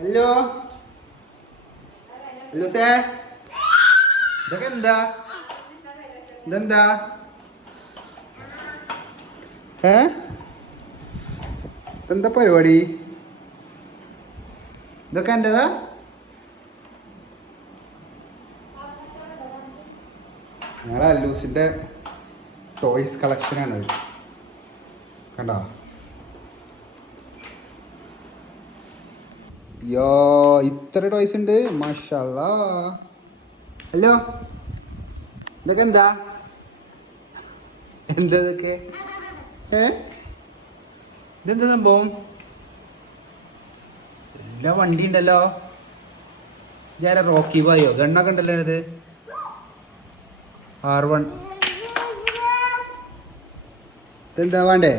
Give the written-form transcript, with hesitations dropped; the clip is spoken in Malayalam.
ഹലോ ഹലോ സേ ഇതൊക്കെ എന്താ ഇതെന്താ എന്താ പരിപാടി ഇതൊക്കെ എന്റേതാ ഞങ്ങളെ അല്ലൂസിന്റെ ടോയ്സ് കളക്ഷനാണത് കണ്ടോ യോ ഇത്ര ടോയ്സ് ഉണ്ട് മാഷാല്ലാ ഹലോ ഇതൊക്കെ എന്താ എന്താ ഇതൊക്കെ ഇതെന്താ സംഭവം എല്ലാ വണ്ടി ഉണ്ടല്ലോ ഞാൻ റോക്കി ബായോ ഗണ്ണൊക്കെ ഉണ്ടല്ലോ ഇത് R1 ഇതെന്താ വേണ്ടേ